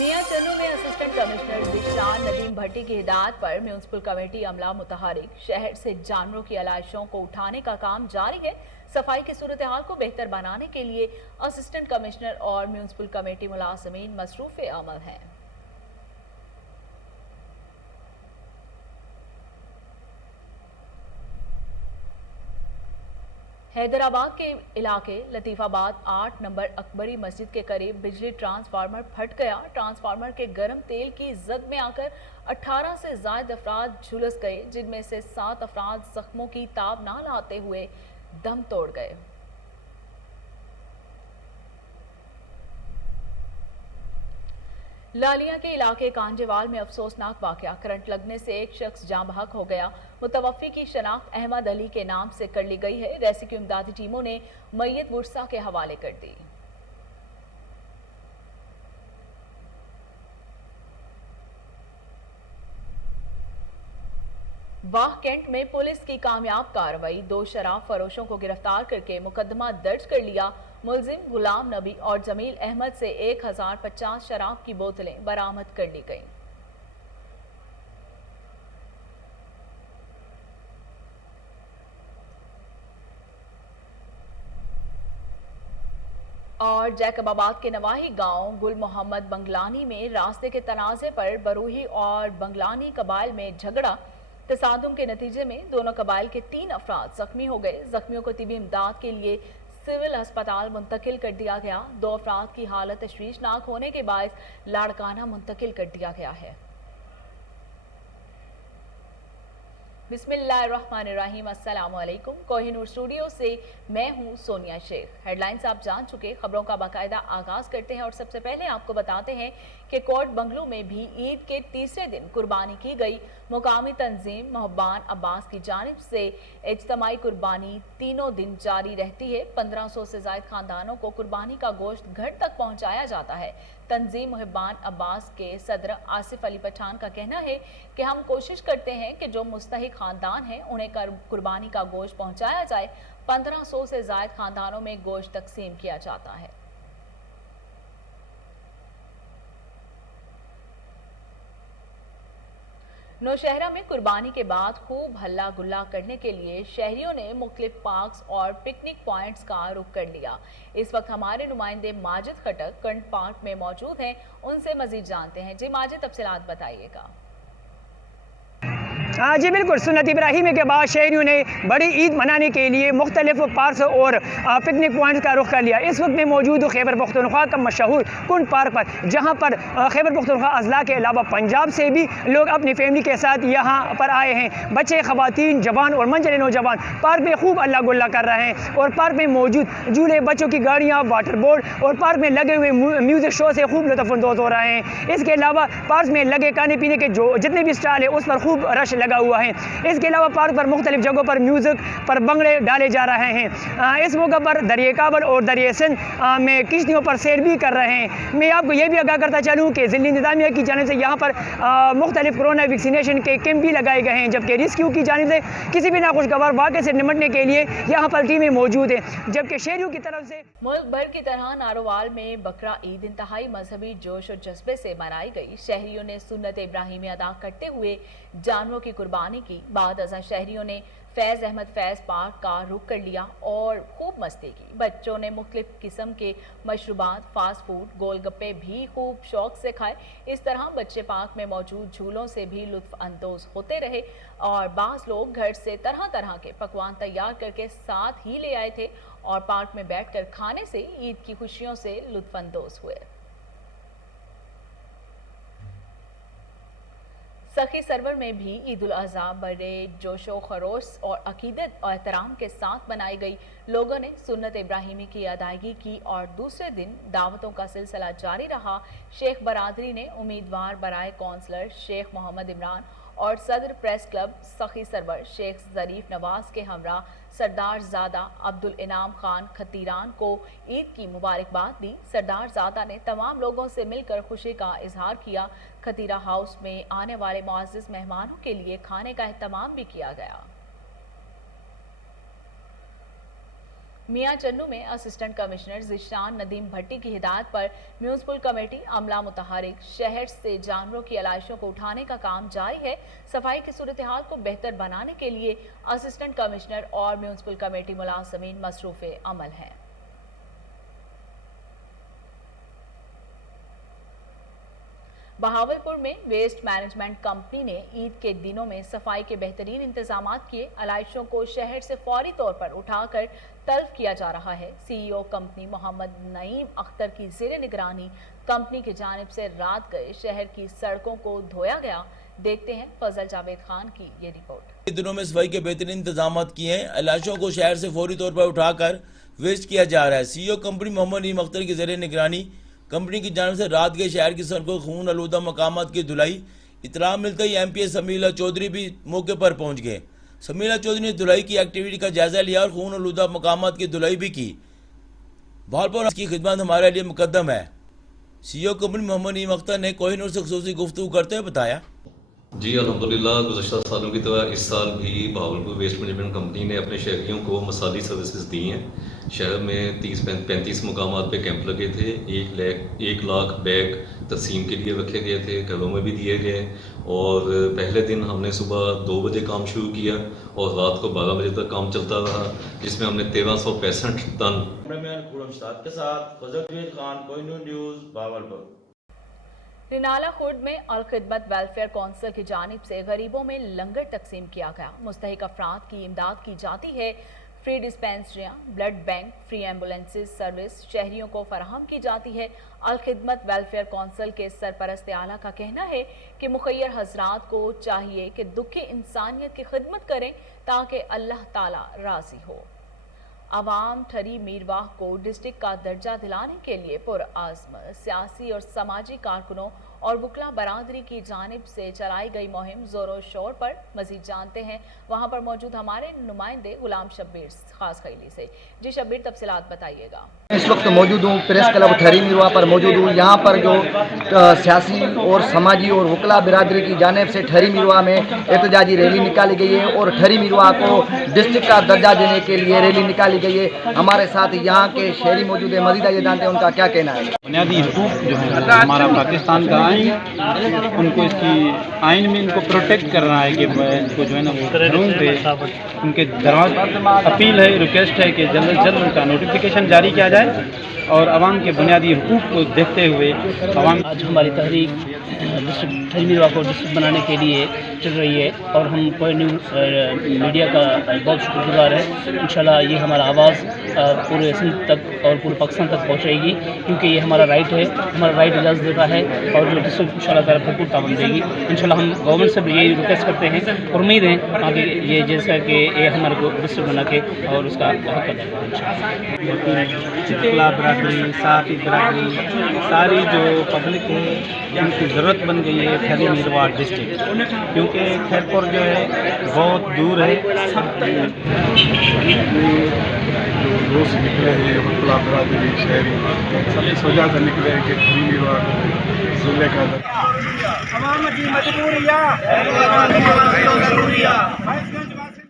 मियां चन्नू में assistant commissioner दिशान Nadeem भट्टी की हिदायत पर म्यूनिसिपल कमेटी अमला मुतहरिक। शहर से जानवरों की आलाइशों को उठाने का काम जारी है। सफाई की सूरत हाल को बेहतर बनाने के लिए असिस्टेंट कमिश्नर और म्यूनिसिपल कमेटी मुलाजमीन मसरूफ अमल हैं। हैदराबाद के इलाके लतीफाबाद 8 नंबर अकबरी मस्जिद के करीब बिजली ट्रांसफार्मर फट गया। ट्रांसफार्मर के गर्म तेल की जद में आकर 18 से ज्यादा अफराद झुलस गए, जिनमें से 7 अफराद जख्मों की ताब ना लाते हुए दम तोड़ गए। लालिया के इलाके कांजेवाल में अफसोसनाक वाकया। करंट लगने से एक शख्स जाँ बहक हो गया। मुतवफ़ी की शनाख्त अहमद अली के नाम से कर ली गई है। रेस्क्यू इमदादी टीमों ने मय्यत वुरसा के हवाले कर दी। वाह कैंट में पुलिस की कामयाब कार्रवाई। 2 शराब फरोशों को गिरफ्तार करके मुकदमा दर्ज कर लिया। मुलजिम गुलाम नबी और जमील अहमद से 1050 शराब की बोतलें बरामद कर ली गईं। और जैकबाबाद के नवाही गांव गुल मोहम्मद बंगलानी में रास्ते के तनाजे पर बरूही और बंगलानी कबाइल में झगड़ा। तसादुम के नतीजे में दोनों कबाइल के 3 अफराद जख्मी हो गए। जख्मियों को तिबी इमदाद के लिए सिविल अस्पताल मुंतकिल कर दिया गया। 2 अफराद की हालत तशवीशनाक होने के बायस लाड़काना मुंतकिल कर दिया गया है। बिस्मिल्लाहिर्रहमानिर्रहीम। अस्सलाम वालेकुम। कोहिनूर स्टूडियो से मैं हूं सोनिया शेख। हेडलाइंस आप जान चुके, खबरों का बाकायदा आगाज करते हैं और सबसे पहले आपको बताते हैं कि कोट बंगलो में भी ईद के तीसरे दिन कुर्बानी की गई। मुकामी तंजीम मोहब्बान अब्बास की जानिब से इज्तमाई कुर्बानी तीनों दिन जारी रहती है। 1500 से ज्यादा खानदानों को कुर्बानी का गोश्त घर तक पहुंचाया जाता है। तंजीम मुहिब्बान अब्बास के सदर आसिफ अली पठान का कहना है कि हम कोशिश करते हैं कि जो मुस्तहिक खानदान हैं उन्हें कुर्बानी का गोश्त पहुंचाया जाए। 1500 से ज्यादा खानदानों में गोश्त तकसीम किया जाता है। नौशहरा में कुर्बानी के बाद खूब हल्ला गुल्ला करने के लिए शहरियों ने मुख्तलिफ पार्क्स और पिकनिक पॉइंट्स का रुख कर लिया। इस वक्त हमारे नुमाइंदे माजिद खटक कंट पार्क में मौजूद हैं, उनसे मजीद जानते हैं। जी माजिद, तफसीलात बताइएगा। जी बिल्कुल, सुन्नत इब्राहिमी के बाद शहरियों ने बड़ी ईद मनाने के लिए मुख्तलिफ पार्क और पिकनिक पॉइंट्स का रुख कर लिया। इस वक्त में मौजूद खैबर पख्तूनख्वा का मशहूर कुंड पार्क पर, जहां पर खैबर पख्तूनख्वा अजला के अलावा पंजाब से भी लोग अपनी फैमिली के साथ यहां पर आए हैं। बच्चे, खवातीन, जवान और मंजरे नौजवान पार्क में खूब अल्लाह गुल्ला कर रहे हैं और पार्क में मौजूद झूले, बच्चों की गाड़ियाँ, वाटर बोर्ड और पार्क में लगे हुए म्यूजिक शो से खूब लुत्फ़अंदोज़ हो रहे हैं। इसके अलावा पार्क में लगे खाने पीने के जो जितने भी स्टॉल है उस पर खूब रश लगा हुआ है। इसके अलावा पार्क पर मुख्तलिफ जगहों पर म्यूजिक पर बंगड़े डाले जा रहे हैं। इस मौके पर दरिया काबल और दरिया सिंध में किश्तियों पर सैर भी कर रहे हैं। मैं आपको ये भी आगाह करता चलूँ कि ज़िली इंतज़ामिया की जानिब से यहाँ पर मुख्तलिफ कोरोना वैक्सीनेशन के कैंप भी लगाए गए हैं, जबकि रेस्क्यू की जानिब से किसी भी नाखुशगवार वाक़े से निपटने के लिए यहाँ पर टीमें मौजूद हैं। जबकि शहरियों की तरफ से मुल्क भर की तरह नारोवाल में बकरा ईद इंतहाई मजहबी जोश और जज्बे से मनाई गई। शहरियों ने सुन्नत इब्राहिमी अदा करते हुए जानवरों की कुर्बानी की। बाद अज़ां शहरियों ने फैज़ अहमद फैज़ पार्क का रुख कर लिया और खूब मस्ती की। बच्चों ने मुख्तलिफ किस्म के मशरूबात, फास्ट फूड, गोलगप्पे भी खूब शौक से खाए। इस तरह बच्चे पार्क में मौजूद झूलों से भी लुत्फ अंदोज होते रहे और बाज़ लोग घर से तरह तरह के पकवान तैयार करके साथ ही ले आए थे और पार्क में बैठकर खाने से ईद की खुशियों से लुत्फ अंदोज हुए। सखी सरवर में भी ईद उल अज़हा बड़े जोशो खरोश और अकीदत और एहतराम के साथ मनाई गई। लोगों ने सुन्नत इब्राहिमी की अदायगी की और दूसरे दिन दावतों का सिलसिला जारी रहा। शेख बरादरी ने उम्मीदवार बराए कौंसलर शेख मोहम्मद इमरान और सदर प्रेस क्लब सखी सरवर शेख ज़रीफ नवाज के हमरा सरदार ज़ादा अब्दुल इनाम खान खतीरान को ईद की मुबारकबाद दी। सरदार ज़ादा ने तमाम लोगों से मिलकर खुशी का इजहार किया। खतीरा हाउस में आने वाले मुअज़्ज़िज़ मेहमानों के लिए खाने का एहतमाम भी किया गया। मियां चन्नू में असिस्टेंट कमिश्नर जिशान नदीम भट्टी की हिदायत पर म्यूनिसिपल कमेटी अमला मुतहरिक शहर से जानवरों की आलाइशों को उठाने का काम जारी है। सफाई की सूरत हाल को बेहतर बनाने के लिए असिस्टेंट कमिश्नर और म्यूनिसिपल कमेटी मुलाजमीन मसरूफ अमल हैं। बहावलपुर में वेस्ट मैनेजमेंट कंपनी ने ईद के दिनों में सफाई के बेहतरीन इंतजाम किए। आलाइशों को शहर से फौरी तौर पर उठाकर तल्फ किया जा रहा है। सीईओ कंपनी मोहम्मद नईम अख्तर की ज़ेरे निगरानी कंपनी की जानिब से रात गए शहर की सड़कों को धोया गया। देखते हैं फजल जावेद खान की ये रिपोर्ट। दिनों में सफाई के बेहतरीन इंतजाम किए हैं। आलाइशों को शहर से फौरी तौर पर उठाकर वेस्ट किया जा रहा है। सीईओ कंपनी मोहम्मद नईम अख्तर की ज़ेरे निगरानी कंपनी की जानिब से रात के शहर की सड़कों खून आलूदा मकामात की धुलाई। इतला मिलते ही एमपीएस समीला चौधरी भी मौके पर पहुंच गए। समीला चौधरी ने धुलाई की एक्टिविटी का जायजा लिया और खून आलूदा मकामात की धुलाई भी की। बहावलपुर की खिदमत हमारे लिए मुकद्दम है। सीईओ कंपनी मोहम्मद नईम अख्तर ने कोहिनूर से खुसूसी गुफ्तगू करते हुए बताया, जी अल्हम्दुलिल्लाह गुज़श्ता सालों की तरह इस साल भी बहावलपुर वेस्ट मैनेजमेंट कंपनी ने अपने शहरियों को मसाली सर्विसेज दी हैं। शहर में 30-35 मुकामात पे कैंप लगे थे। 1 लाख बैग तकसीम के लिए रखे गए थे, घरों में भी दिए गए। और पहले दिन हमने सुबह 2 बजे काम शुरू किया और रात को 12 बजे तक काम चलता रहा, जिसमें हमने 1365 टन के साथ फजल जावेद खान, कोहिनूर न्यूज़, बहावलपुर। रिनाला खुर्द में अल खिदमत वेलफेयर कौंसिल की जानिब से गरीबों में लंगर तकसीम किया गया। मुस्तहिक अफराद की इमदाद की जाती है। फ्री डिस्पेंसरियाँ, blood bank, free ambulances service शहरियों को फराहम की जाती है। अल खिदमत वेलफेयर कौंसिल के सरपरस्त आला का कहना है कि मुखय्यर हजरात को चाहिए कि दुखी इंसानियत की खिदमत करें ताकि अल्लाह ताला राजी हो। अवाम ठरी मीरवाह को डिस्ट्रिक्ट का दर्जा दिलाने के लिए पुरआज़्म सियासी और समाजी कारकुनों और वकला बरादरी की जानिब से चलाई गई मुहिम जोरों शोर पर। मजीद जानते हैं वहां पर मौजूद हमारे नुमाइंदे गुलाम शब्बीर खास खैली से। जी शब्बीर, तफसीलात बताइएगा। इस वक्त मौजूद हूँ प्रेस क्लब ठहरी मीरवा पर मौजूद हूँ। यहाँ पर जो सियासी और समाजी और वकला बिरादरी की जानिब से ठहरी मीरवा में एहतजाजी रैली निकाली गई है और ठहरी मीरवा को डिस्ट्रिक्ट का दर्जा देने के लिए रैली निकाली गई है। हमारे साथ यहाँ के शहरी मौजूद है, मजीद ये जानते हैं उनका क्या कहना है। बुनियादी हुकूक जो है हमारा पाकिस्तान का आइन, उनको इसकी आइन में इनको प्रोटेक्ट कर रहा है कि इनको जो है ना वो कानून पे उनके दरवाज़ अपील है, रिक्वेस्ट है कि जल्द से जल्द उनका नोटिफिकेशन जारी किया जाए और आवाम के बुनियादी हुकूक को देखते हुए आवाम। आज हमारी तहरीक डिस्ट्रिक्ट ठहरी मीरवा को डिस्ट्रिक्ट बनाने के लिए चल रही है और हम कोई न्यूज़ मीडिया का बहुत शुक्रगुजार है। इंशाल्लाह ये हमारा आवाज़ पूरे सिंध तक और पूरे पाकिस्तान तक पहुँचेगी, क्योंकि ये हमारा राइट है, हमारा राइट इजाज़त देता है और ये डिस्ट्रिक्ट इंशाल्लाह ताला भरपूर तावन देगी। इंशाल्लाह हम गवर्नमेंट से भी यही रिक्वेस्ट करते हैं और उम्मीद है आगे ये जैसा कि ये हमारे को डिस्ट्रिक्ट बना के और उसका हक अदा चिकला बरादरी, साफ़ी बरादरी, सारी जो पब्लिक है उनकी ज़रूरत बन गई है ठहरी मीरवा डिस्ट्रिक्ट, क्योंकि खैरपुर जो है बहुत दूर है। दोस्त निकले हैं वकला बरादरी शहरी सब इस वजह से निकले हैं कि ठहरी मीरवा ज़िले का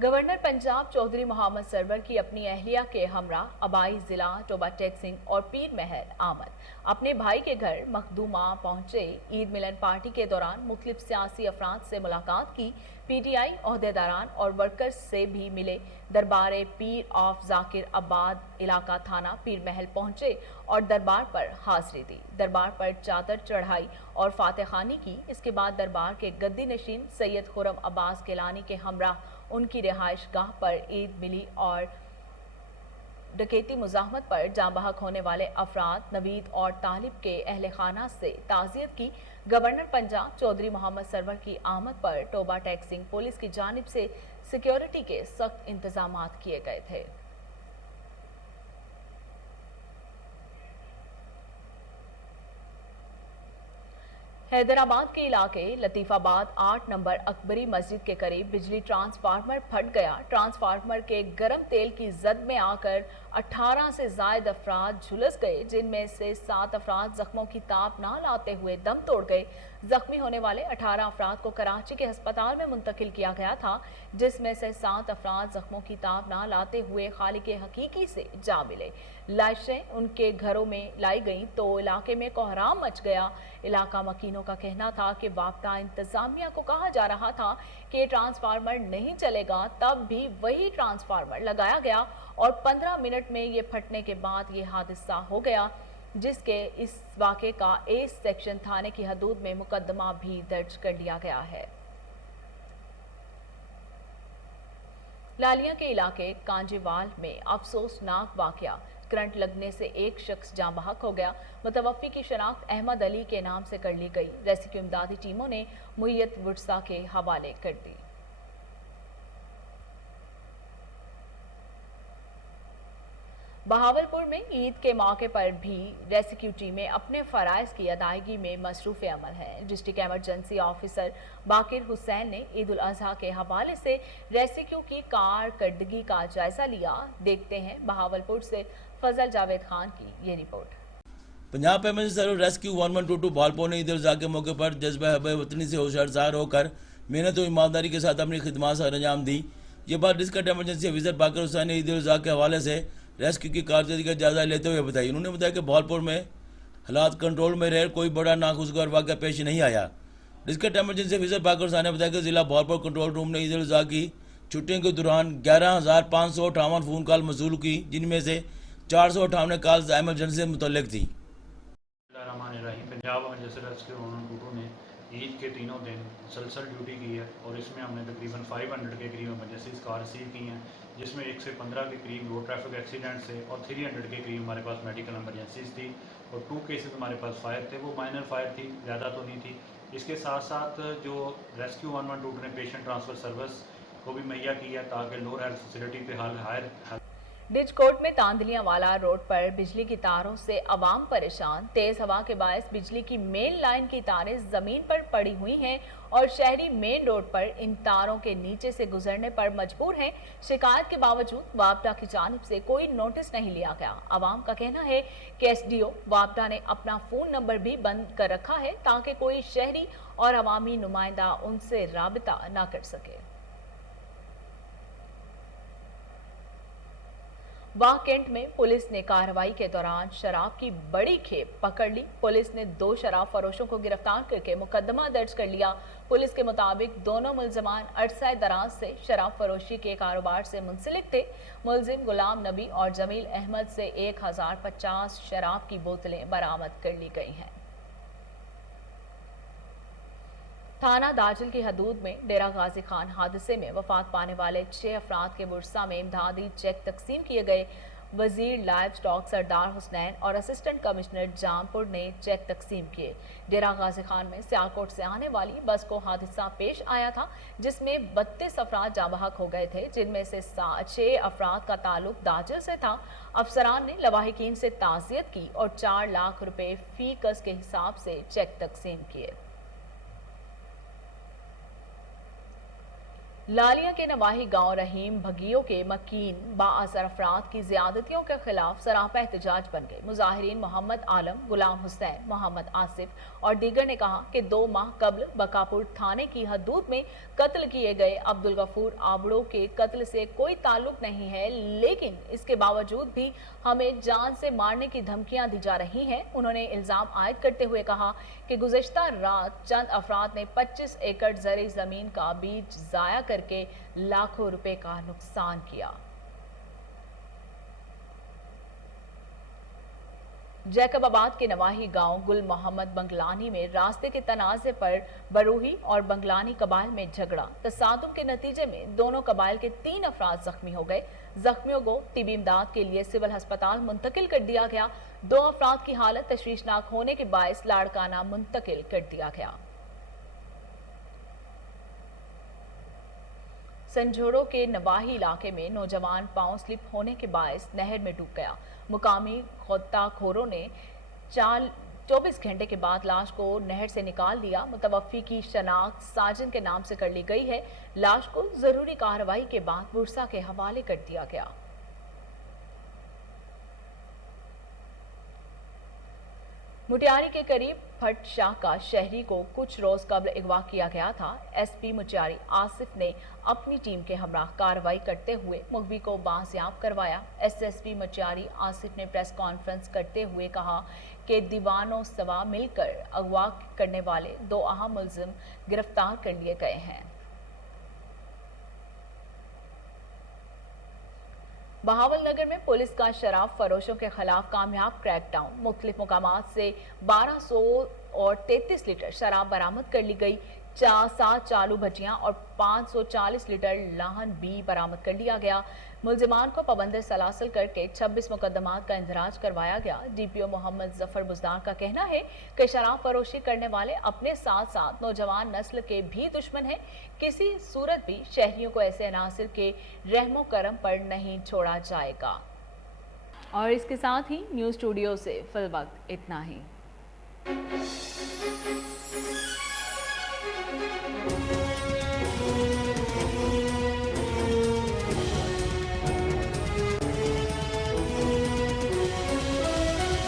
गवर्नर पंजाब चौधरी मोहम्मद सरवर की अपनी अहलिया के हमरा अबाई जिला टोबा टेक्सिंग और पीर महल आमद अपने भाई के घर मखदूमा पहुंचे। ईद मिलन पार्टी के दौरान मुख्तलिफ सियासी अफराद से मुलाकात की। पीटीआई ओहदेदारान और वर्कर्स से भी मिले। दरबार पीर ऑफ जाकिर आबाद इलाका थाना पीर महल पहुंचे और दरबार पर हाजिरी दी। दरबार पर चादर चढ़ाई और फातह खानी की। इसके बाद दरबार के गद्दी नशीन सैयद खुरम अब्बास गिलानी के हमरा उनकी रिहाइश गाह पर ईद मिली और डकैती मुजाहमत पर जाँ बहक होने वाले अफराद नवीद और तालिब के अहल खाना से ताज़ियत की। गवर्नर पंजाब चौधरी मोहम्मद सरवर की आमद पर टोबा टैक्सिंग पुलिस की जानिब से सिक्योरिटी के सख्त इंतजामात किए गए थे। हैदराबाद के इलाके लतीफाबाद 8 नंबर अकबरी मस्जिद के करीब बिजली ट्रांसफार्मर फट गया। ट्रांसफार्मर के गर्म तेल की जद में आकर 18 से जायद अफराद झुलस गए, जिनमें से 7 अफराद जख्मों की ताप ना लाते हुए दम तोड़ गए। जख्मी होने वाले 18 अफराद को कराची के अस्पताल में मुंतकिल किया गया था, जिसमें से 7 अफराद जख्मों की ताप ना लाते हुए खालिक हकीकी से जा मिले। लाशें उनके घरों में लाई गईं तो इलाके में कोहराम मच गया। इलाका मकीनों का कहना था कि वापदा इंतजामिया को कहा जा रहा था कि ट्रांसफार्मर नहीं चलेगा, तब भी वही ट्रांसफार्मर लगाया गया और 15 मिनट में ये फटने के बाद ये हादसा हो गया, जिसके इस वाक़े का ए सेक्शन थाने की हदूद में मुकदमा भी दर्ज कर लिया गया है। लालिया के इलाके कांजीवाल में अफसोसनाक वाक़या, करंट लगने से एक शख्स जाँ बहक हो गया। मुतवफ़्फ़ी की शनाख्त अहमद अली के नाम से कर ली गई। रेस्क्यू इमदादी टीमों ने मुय्यत वुड्सा के हवाले कर दी। बहावलपुर में ईद के मौके पर भी रेस्क्यू टीमें अपने फ़राइज़ की अदायगी में मसरूफ़ अमल हैं। डिस्ट्रिक्ट एमरजेंसी ऑफिसर बाकिर हुसैन ने ईद उल अज़हा के हवाले से रेस्क्यू की कारकर्दगी का जायज़ा लिया। देखते हैं बहावलपुर से फजल जावेद खान की ये report. Punjab emergency service rescue 1122 Bahawalpur ने ईद उल अज़हा के मौके पर जज्बा हब वतनी से होशियार होकर मेहनत और ईमानदारी के साथ अपनी खिदमत सर अंजाम दी। ये बात डिस्ट्रिक्ट एमरजेंसी ऑफिसर बाकिर हुसैन ने ईद उल अज़हा के हवाले से रेस्क्यू की कारकर्दगी का जायजा लेते हुए बताई। उन्होंने बताया कि बहावलपुर में हालात कंट्रोल में रहे, कोई बड़ा नाखुशगवार वाक़या पेश नहीं आया। डिस्ट्रिक्ट एमरजेंसी ऑफिसर बाकिर हुसैन ने बताया कि जिला बहावलपुर कंट्रोल रूम ने ईद उल अज़हा की छुट्टियों के दौरान 11,558 फ़ोन कॉल मसूल की, जिनमें से 458 कॉल्स एमरजेंसी से मुतल्लिक थी। पंजाब एमरजेंसी रेस्क्यू 1122 ने ईद के तीनों दिन मुसलसल ड्यूटी की है और इसमें हमने तकरीबन 500 के करीब एमरजेंसी कॉल रिसीव की हैं, जिसमें 1 से 15 के करीब रोड ट्रैफिक एक्सीडेंट से और 300 के करीब हमारे पास मेडिकल एमरजेंसीज थी और 2 केसेस हमारे पास फायर थे। वो माइनर फायर थी, ज़्यादा तो नहीं थी। इसके साथ साथ जो रेस्क्यू 1122 ने पेशेंट ट्रांसफ़र सर्विस को भी मुहैया किया ताकि लोअर हेल्थ फैसिलिटी पे हायर डिजकोट में तांदलियां वाला रोड पर बिजली की तारों से अवाम परेशान। तेज हवा के बायस बिजली की मेन लाइन की तारें जमीन पर पड़ी हुई हैं और शहरी मेन रोड पर इन तारों के नीचे से गुजरने पर मजबूर हैं। शिकायत के बावजूद वापडा की जानिब से कोई नोटिस नहीं लिया गया। अवाम का कहना है कि एसडीओ वापडा ने अपना फोन नंबर भी बंद कर रखा है ताकि कोई शहरी और अवामी नुमाइंदा उनसे राबिता न कर सके। वाह कैंट में पुलिस ने कार्रवाई के दौरान शराब की बड़ी खेप पकड़ ली। पुलिस ने 2 शराब फरोशों को गिरफ्तार करके मुकदमा दर्ज कर लिया। पुलिस के मुताबिक दोनों मुलजमान अरसा दराज से शराब फरोशी के कारोबार से मुंसलिक थे। मुलजिम गुलाम नबी और जमील अहमद से 1050 शराब की बोतलें बरामद कर ली गई हैं। थाना दाजिल की हदूद में डेरा गाजी खान हादसे में वफात पाने वाले 6 अफराद के बुरसा में इमदादी चेक तकसीम किए गए। वजीर लाइव स्टॉक सरदार हुसनैन और असिस्टेंट कमिश्नर जामपुर ने चेक तकसीम किए। डेरा गाजी खान में सियालकोट से आने वाली बस को हादसा पेश आया था, जिसमें 32 अफराद जाँ बहक हो गए थे, जिनमें से 6 अफराद का ताल्लुक दाजिल से था। अफसरान ने लवाहिकीन से ताज़ियत की और 4 लाख रुपए फी कस के हिसाब से चेक तकसीम किए। लालिया के नवाही गांव रहीम भगियों के मकीन बाअसर अफराद की ज़्यादतियों के खिलाफ सरापा एहतजाज बन गए। मुजाहिरीन मोहम्मद आलम, गुलाम हुसैन, मोहम्मद आसिफ और दीगर ने कहा कि 2 माह कबल बकापुर थाने की हदूद में कत्ल किए गए अब्दुल गफूर आबड़ो के कत्ल से कोई ताल्लुक नहीं है, लेकिन इसके बावजूद भी हमें जान से मारने की धमकियां दी जा रही हैं। उन्होंने इल्ज़ाम आयद करते हुए कहा कि गुज़श्ता रात चंद अफराद ने 25 एकड़ ज़री ज़मीन का बीज ज़ाया करके लाखों रुपए का नुकसान किया। जैकबाबाद के नवाही गांव गुल मोहम्मद बंगलानी में रास्ते के तनाज़े पर बरूही और बंगलानी कबाइल में झगड़ा। तसादुम के नतीजे में दोनों कबाइल के 3 अफराद जख्मी हो गए। जख्मियों को तिबी इमदाद के लिए सिविल अस्पताल मुंतकिल कर दिया गया। 2 अफराद की हालत तशवीशनाक होने के बायस लाड़काना मुंतकिल कर दिया गया। संजोड़ो के नवाही इलाके में नौजवान पांव स्लिप होने के बायस नहर में डूब गया। मुकामी गोताखोरों ने 24 घंटे के बाद लाश को नहर से निकाल लिया। मुतवफ़ी की शनाख्त साजन के नाम से कर ली गई है। लाश को जरूरी कार्रवाई के बाद बुरसा के हवाले कर दिया गया। मुटियारी के करीब फट शाह का शहरी को कुछ रोज कबल अगवा किया गया था। एसपी मुटियारी आसिफ ने अपनी टीम के हमरा कार्रवाई करते हुए मुखबी को बाजियाब करवाया। एसएसपी मुटियारी आसिफ ने प्रेस कॉन्फ्रेंस करते हुए कहा कि दीवानों सवा मिलकर अगवा करने वाले 2 अहम मुलजिम गिरफ्तार कर लिए गए हैं। बहावलनगर में पुलिस का शराब फरोशों के खिलाफ कामयाब क्रैकडाउन। मुख्तलिफ मुकामात से 1233 लीटर शराब बरामद कर ली गई। 7 चालू भजियां और 540 लीटर लाहन भी बरामद कर लिया गया। मुलजिमान को पाबंद सलासल करके 26 मुकदमात का इंदराज करवाया गया। डीपीओ मोहम्मद जफर बुजदार का कहना है कि शराब फरोशी करने वाले अपने साथ साथ नौजवान नस्ल के भी दुश्मन हैं। किसी सूरत भी शहरियों को ऐसे अनासिर के रहमो करम पर नहीं छोड़ा जाएगा। और इसके साथ ही न्यूज़ स्टूडियो से फिल वक्त इतना ही।